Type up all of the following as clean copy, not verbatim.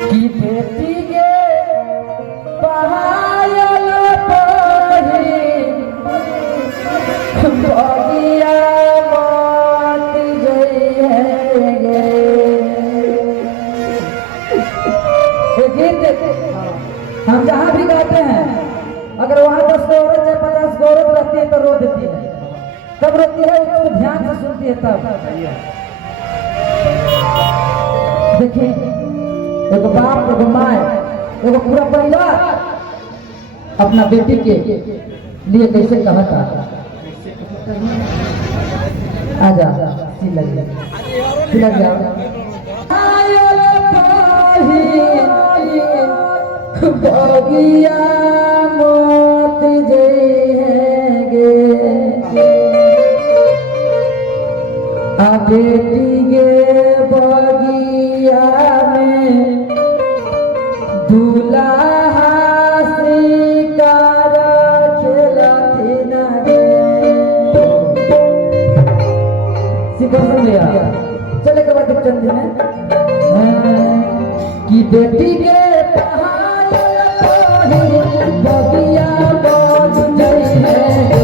की बेटी के पायल परी बगिया मत जइहेगे। ये गीत हम जहाँ भी गाते हैं, अगर वहाँ 10 गो औरत या 50 गो औरत रहती है तो रो देती है। कब रोती है उसको ध्यान से सुनती है तब। देखिए, एगो बाप, एगो माँ, एगो पूरा परिवार अपना बेटी के लिए कैसे कहता। आजा सिलक जा बगिया मत जइहेगे। आ बेटी गे बगिया में दूल्हा शिकार खेलथिन गे। सीखो सुन लिया, चले के बाद चंद में कि बेटी के बगिया मत जइहेगे।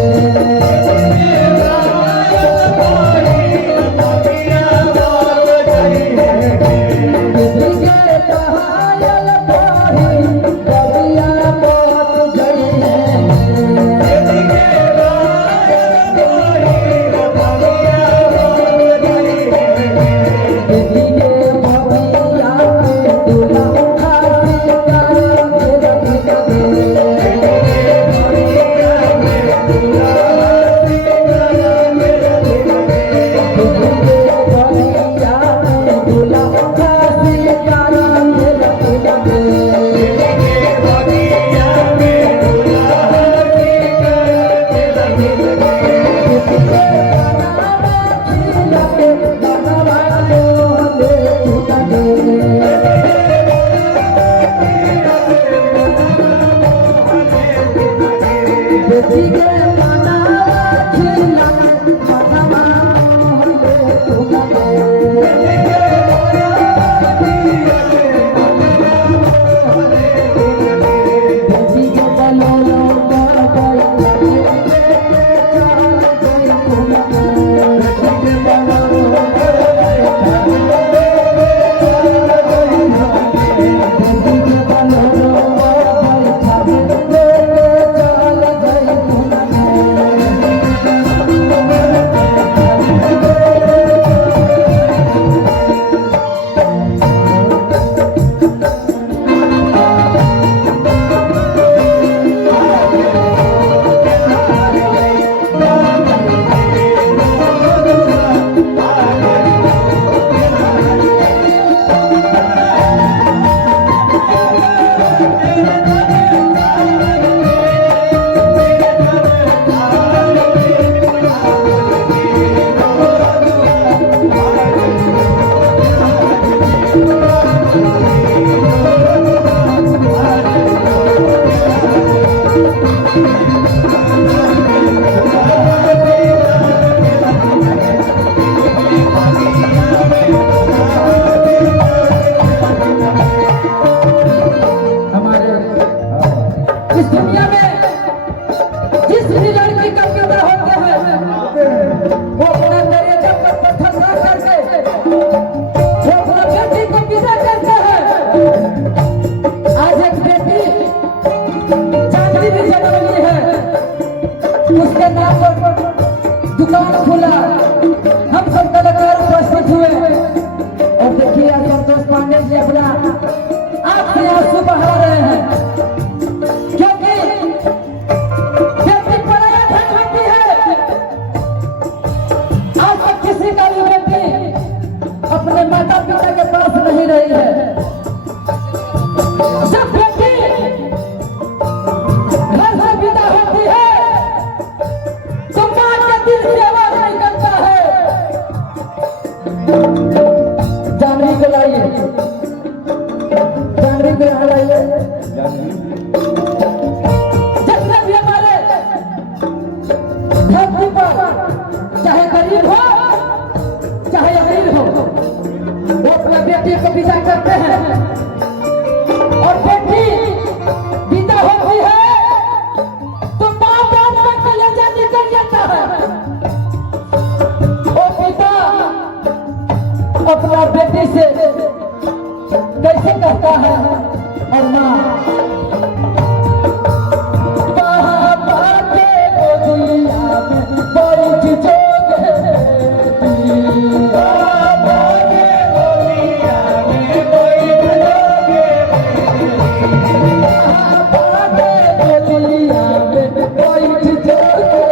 दुकान खुला, हम सब कलाकार उपस्थित हुए और देखिए संतोष पांडे जी अपना आंख से आंसू बहा रहे हैं, क्योंकि बेटी पराया धन होती है। आज तक किसी का भी बेटी अपने माता पिता के पास नहीं रही है। जब बेटी घर से विदा होती है तो मां के दिल से आवाज निकलता है, जानवी को लाइए, जानवी को यहाँ लाइए। जितने भी हमारे धरती पर चाहे गरीब हो चाहे अमीर हो, वो अपना बेटी को विदा करते हैं। कैसे कहता है और माँ पापा के गोदिया में बैठ जोगे पापा के गोदिया में बैठ जोगे पापा के गोदिया में बैठ जोगे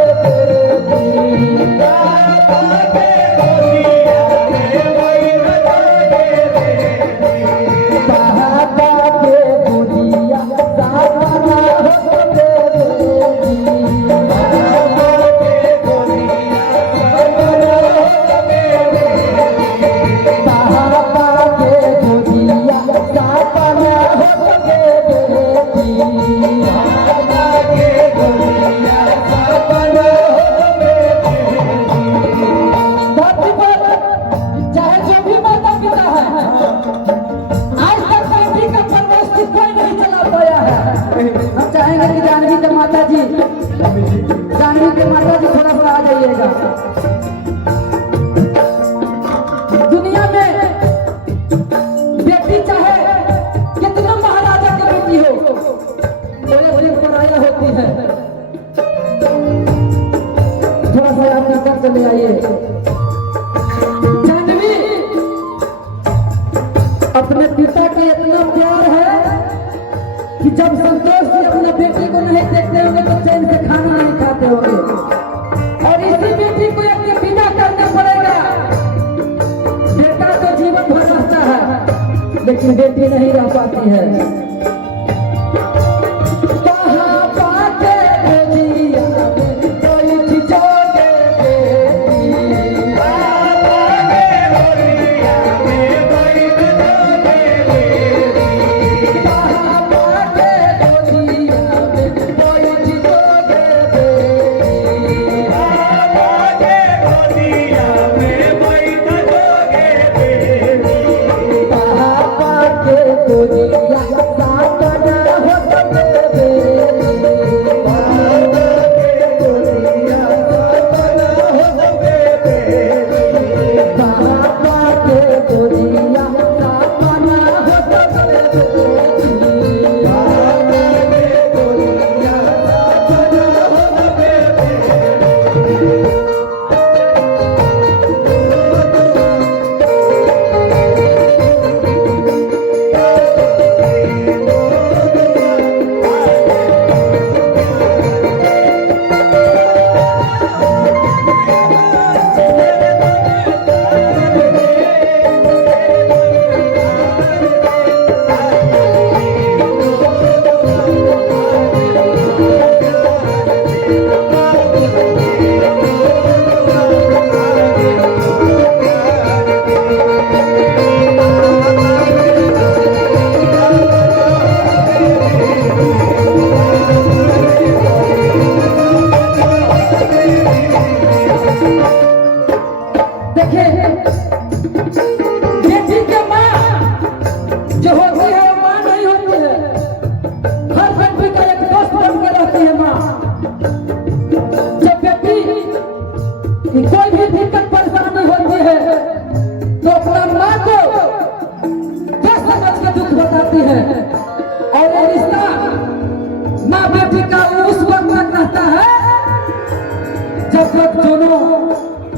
जानवी के माता जी थोड़ा सा आ जाइएगा। दुनिया में बेटी चाहे कितना महाराजा की बेटी हो तो एक दिन पराया होती है। थोड़ा सा आप निकल चले आइए। जानवी अपने पिता का इतना प्यार है कि जब संतोष जी अपने बेटी को नहीं देखते होंगे तो चैन से खाना नहीं खाते होंगे और इसी बेटी को अपने पिता करना पड़ेगा। बेटा तो जीवन भर रहता है लेकिन बेटी नहीं रह पाती है। कोई भी दिक्कत परेशानी होती है तो अपना माँ को क्या समझ के दुख बताती है और ये रिश्ता माँ बेटी का उस वक्त तक रहता है जब तक दोनों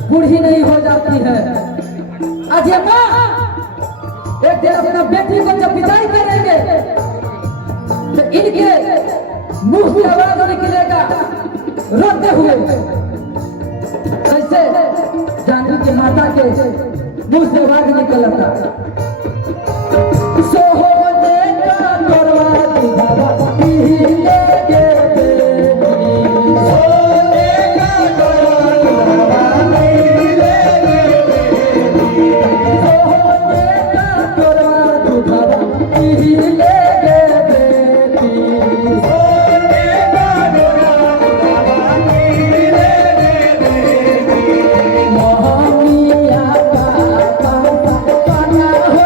बूढ़ी नहीं हो जाती है। आज ये माँ एक दिन अपना बेटी को जब विदाई करेंगे तो इनके मुंह से आवाज निकलेगा रोते हुए, कैसे जानवी के माता के मुंह से आवाज निकलता सोहने का दरवाजा बाबा पीले के सोहने का दरवाजा बाबा पीले सोहने का दरवाजा बाबा पीले Oh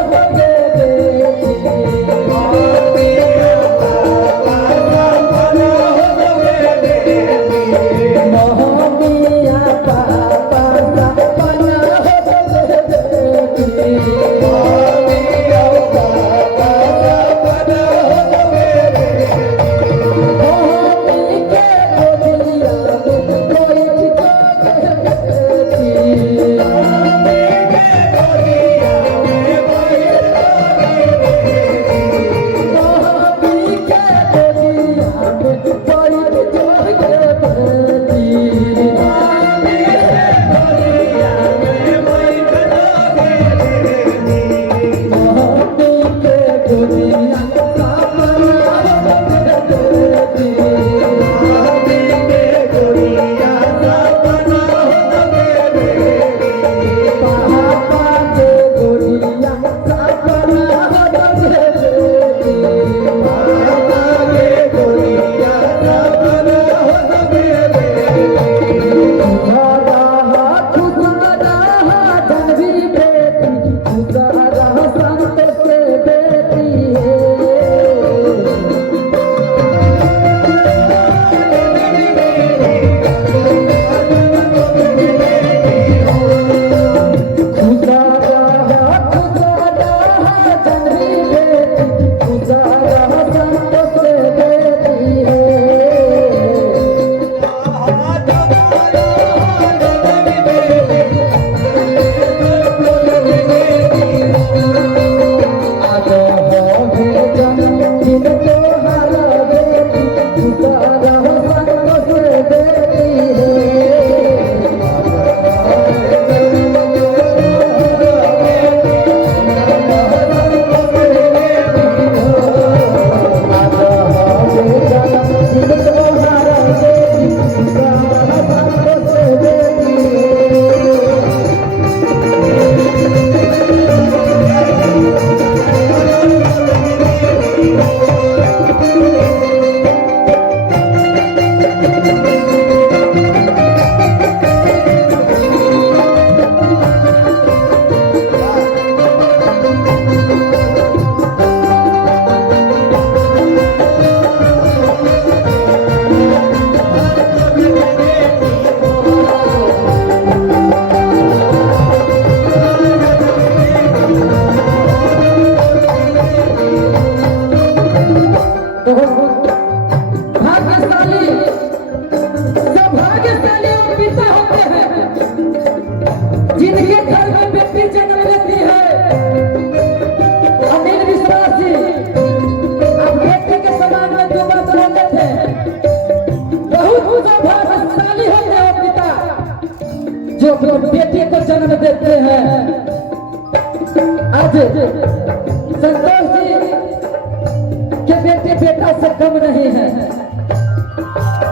बेटा से कम नहीं है,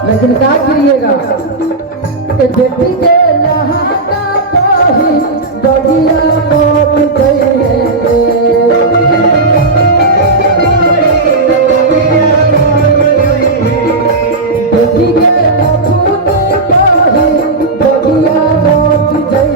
लेकिन क्या करिएगा कि बेटी के लहाना पाही बढ़िया मौत गए। बेटी के लहाना पाही बढ़िया मौत गए।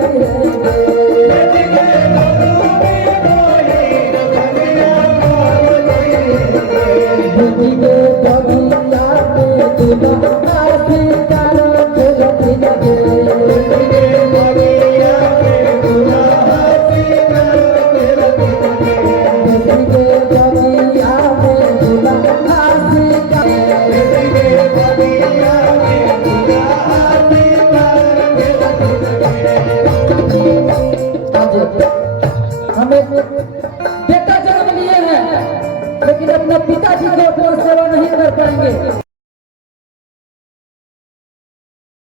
हमें बेटा जन्म लिए हैं, लेकिन अपने पिताजी को उतना सेवा नहीं कर पाएंगे।